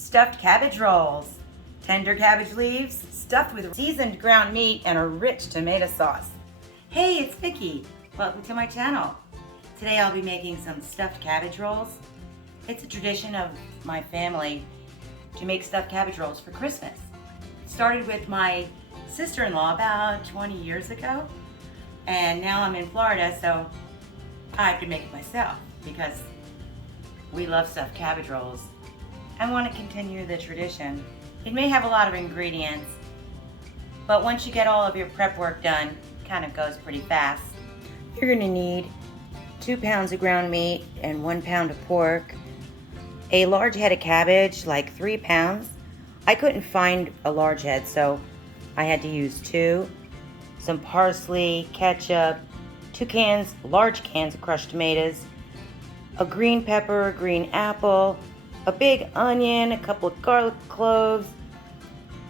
stuffed cabbage rolls. Tender cabbage leaves stuffed with seasoned ground meat and a rich tomato sauce. Hey, it's Vicki. Welcome to my channel. Today I'll be making some stuffed cabbage rolls. It's a tradition of my family to make stuffed cabbage rolls for Christmas. It started with my sister-in-law about 20 years ago, and now I'm in Florida, so I have to make it myself because we love stuffed cabbage rolls. I want to continue the tradition. It may have a lot of ingredients, but once you get all of your prep work done, it kind of goes pretty fast. You're going to need 2 pounds of ground meat and 1 pound of pork, a large head of cabbage, like 3 pounds. I couldn't find a large head, so I had to use 2. Some parsley, ketchup, 2 large cans of crushed tomatoes, a green pepper, a green apple, a big onion, a couple of garlic cloves,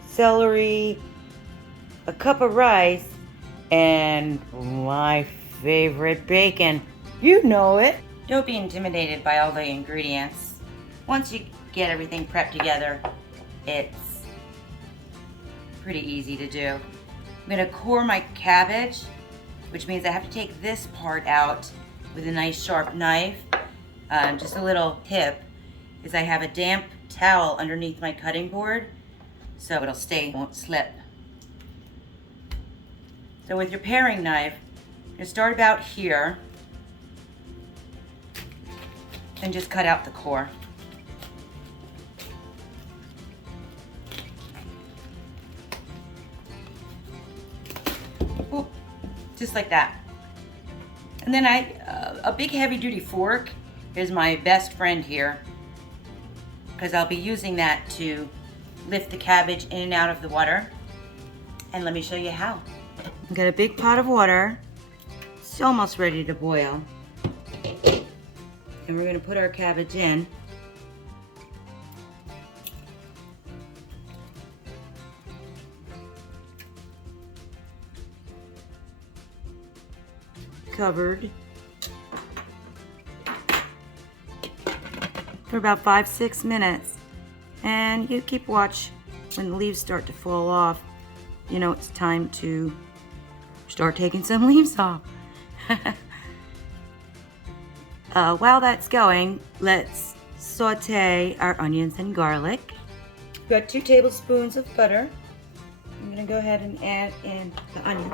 celery, a cup of rice, and my favorite bacon. You know it. Don't be intimidated by all the ingredients. Once you get everything prepped together, it's pretty easy to do. I'm gonna core my cabbage, which means I have to take this part out with a nice sharp knife. Just a little tip is I have a damp towel underneath my cutting board so it'll stay, won't slip. So with your paring knife, you're gonna start about here and just cut out the core. Ooh, just like that. And then a big heavy duty fork is my best friend here, because I'll be using that to lift the cabbage in and out of the water. And let me show you how. I've got a big pot of water. It's almost ready to boil. And we're gonna put our cabbage in. Covered for about 5-6 minutes, and you keep watch. When the leaves start to fall off, you know it's time to start taking some leaves off. While that's going, let's saute our onions and garlic. We've got 2 tablespoons of butter. I'm gonna go ahead and add in the onions.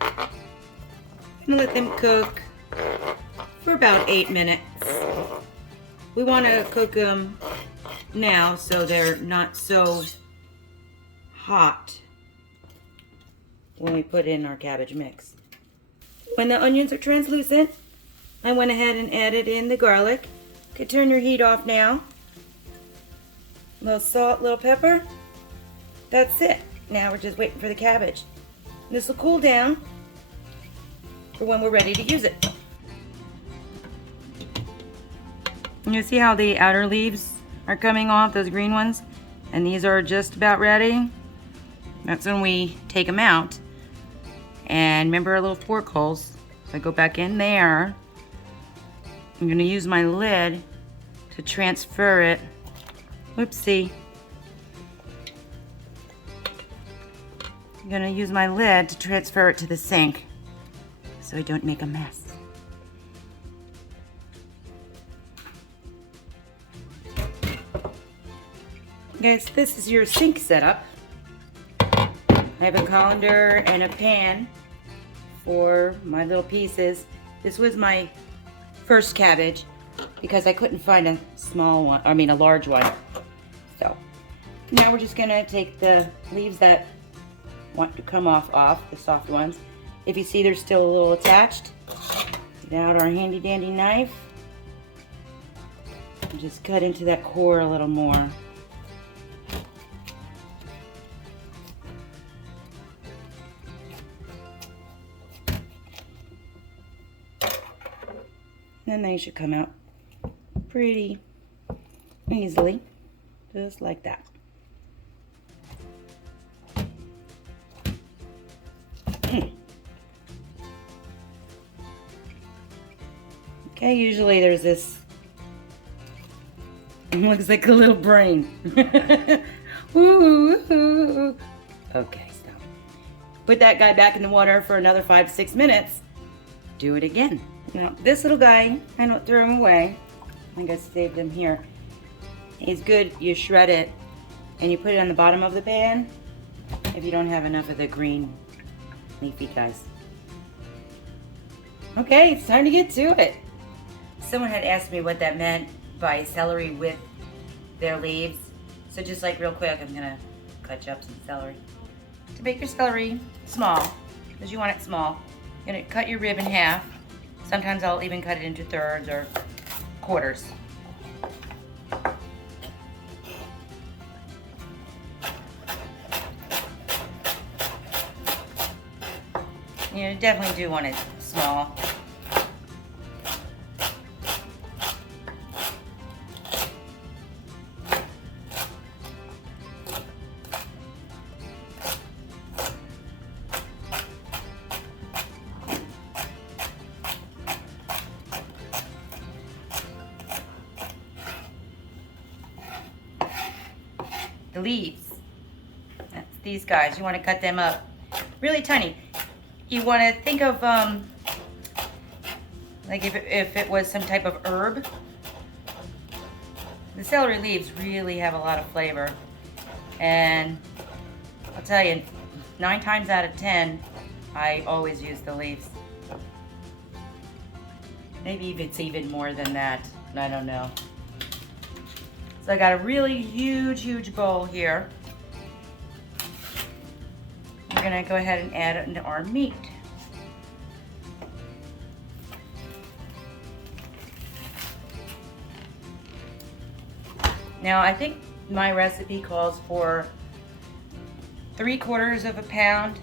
I'm gonna let them cook for about 8 minutes. We want to cook them now so they're not so hot when we put in our cabbage mix. When the onions are translucent, I went ahead and added in the garlic. You can turn your heat off now. A little salt, little pepper. That's it. Now we're just waiting for the cabbage. This will cool down for when we're ready to use it. You see how the outer leaves are coming off, those green ones? And these are just about ready. That's when we take them out. And remember our little fork holes. So I go back in there. I'm gonna use my lid to transfer it. Whoopsie. I'm gonna use my lid to transfer it to the sink so I don't make a mess. Guys, this is your sink setup. I have a colander and a pan for my little pieces. This was my first cabbage because I couldn't find a small one, a large one. So now we're just gonna take the leaves that want to come off, the soft ones. If you see they're still a little attached, get out our handy dandy knife and just cut into that core a little more. Then they should come out pretty easily, just like that. Okay, usually there's this Looks like a little brain. Ooh. Okay, stop. Put that guy back in the water for another 5 to 6 minutes. Do it again. Now, this little guy, I don't throw him away. I think I saved him here. He's good. You shred it and you put it on the bottom of the pan if you don't have enough of the green leafy guys. Okay, it's time to get to it. Someone had asked me what that meant by celery with their leaves. So just like real quick, I'm gonna cut you up some celery. To make your celery small, because you want it small, you're gonna cut your rib in half. Sometimes I'll even cut it into thirds or quarters. You definitely do want it small. The leaves, that's these guys, you want to cut them up really tiny. You want to think of like if it was some type of herb. The celery leaves really have a lot of flavor, and I'll tell you, 9 times out of 10 I always use the leaves. Maybe it's even more than that, I don't know. So I got a really huge bowl here. We're gonna go ahead and add it into our meat. Now I think my recipe calls for 3/4 of a pound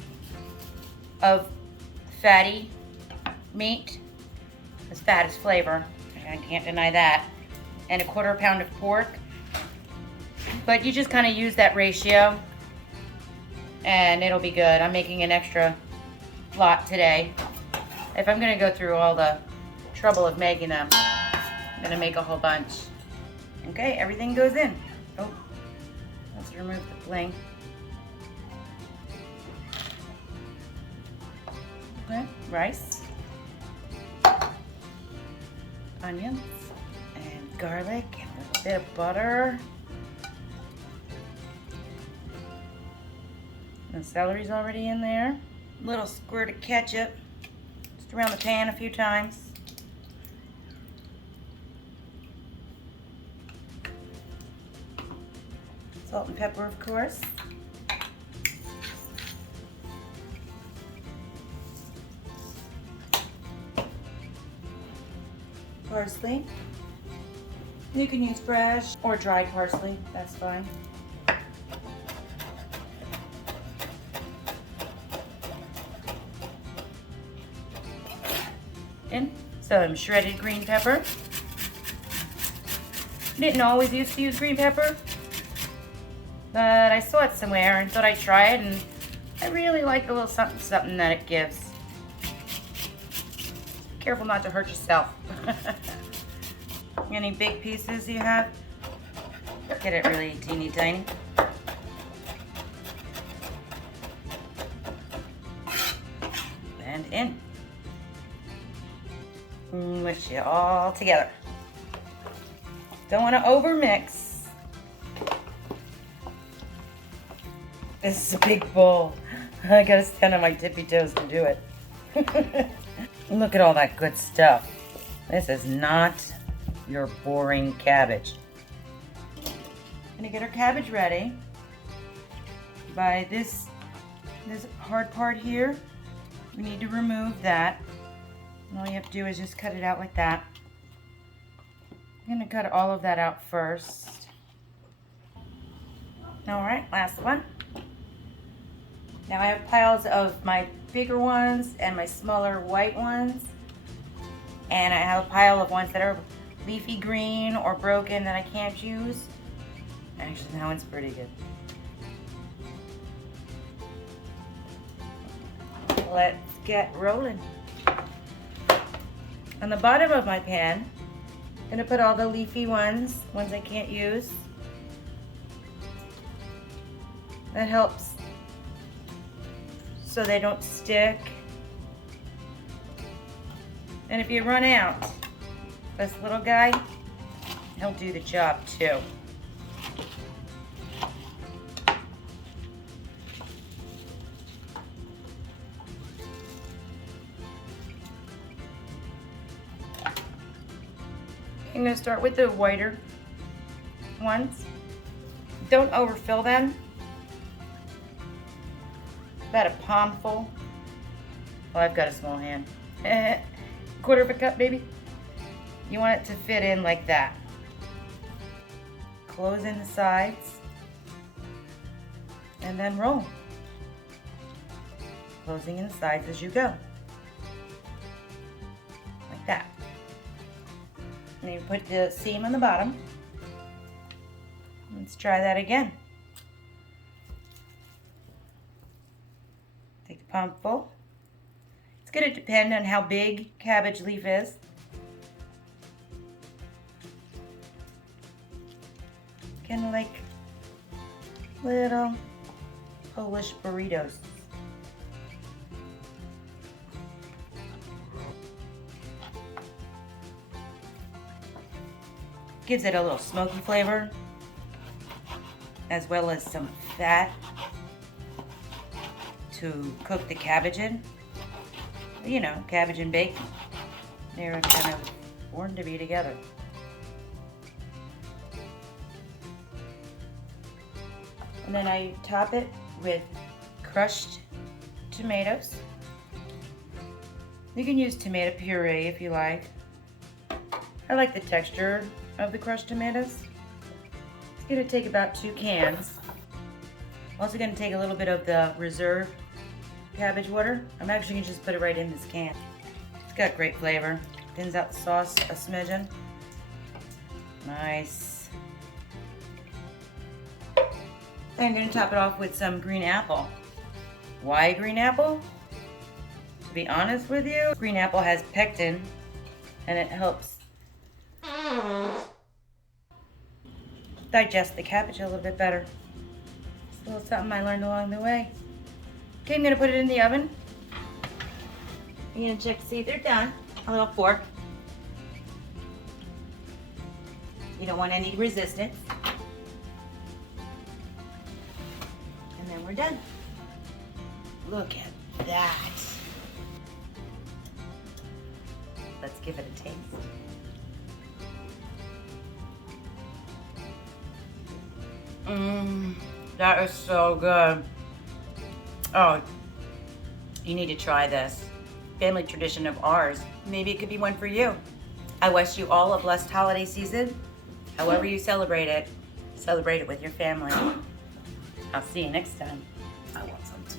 of fatty meat. As fat is flavor, I can't deny that. And 1/4 pound of pork. But you just kind of use that ratio and it'll be good. I'm making an extra lot today. If I'm gonna go through all the trouble of making them, I'm gonna make a whole bunch. Okay, everything goes in. Oh, let's remove the bling. Okay, rice, onions, and garlic, and a little bit of butter. The celery's already in there. A little squirt of ketchup, just around the pan a few times. Salt and pepper, of course. Parsley. You can use fresh or dried parsley, that's fine. And some shredded green pepper. Didn't always used to use green pepper, but I saw it somewhere and thought I'd try it, and I really like the little something that it gives. Careful not to hurt yourself. Any big pieces you have, get it really teeny tiny. And in. Mush it all together. Don't want to over mix. This is a big bowl. I gotta stand on my tippy toes to do it. Look at all that good stuff. This is not your boring cabbage. Gonna get our cabbage ready. By this hard part here, we need to remove that. And all you have to do is just cut it out like that. I'm gonna cut all of that out first. All right, last one. Now I have piles of my bigger ones and my smaller white ones. And I have a pile of ones that are leafy green or broken that I can't use. Actually, that one's pretty good. Let's get rolling. On the bottom of my pan, Gonna put all the leafy ones I can't use. That helps so they don't stick. And if you run out, this little guy, he'll do the job too. I'm going to start with the whiter ones. Don't overfill them. About a palm full. Well, I've got a small hand. Quarter of a cup, maybe. You want it to fit in like that. Close in the sides and then roll. Closing in the sides as you go. Like that. And then you put the seam on the bottom. Let's try that again. Take the palm full. It's going to depend on how big cabbage leaf is. Kind of like little Polish burritos. Gives it a little smoky flavor, as well as some fat to cook the cabbage in. You know, cabbage and bacon. They're kind of born to be together. And then I top it with crushed tomatoes. You can use tomato puree if you like. I like the texture of the crushed tomatoes. It's going to take about 2 cans. I'm also going to take a little bit of the reserve cabbage water. I'm actually going to just put it right in this can. It's got great flavor. Thins out the sauce a smidgen. Nice. I'm going to top it off with some green apple. Why green apple? To be honest with you, green apple has pectin and it helps digest the cabbage a little bit better. It's a little something I learned along the way. Okay, I'm going to put it in the oven. I'm going to check to see if they're done. A little fork. You don't want any resistance. And then we're done. Look at that. Let's give it a taste. That is so good. Oh, you need to try this. Family tradition of ours. Maybe it could be one for you. I wish you all a blessed holiday season. However you celebrate it with your family. I'll see you next time. I want some.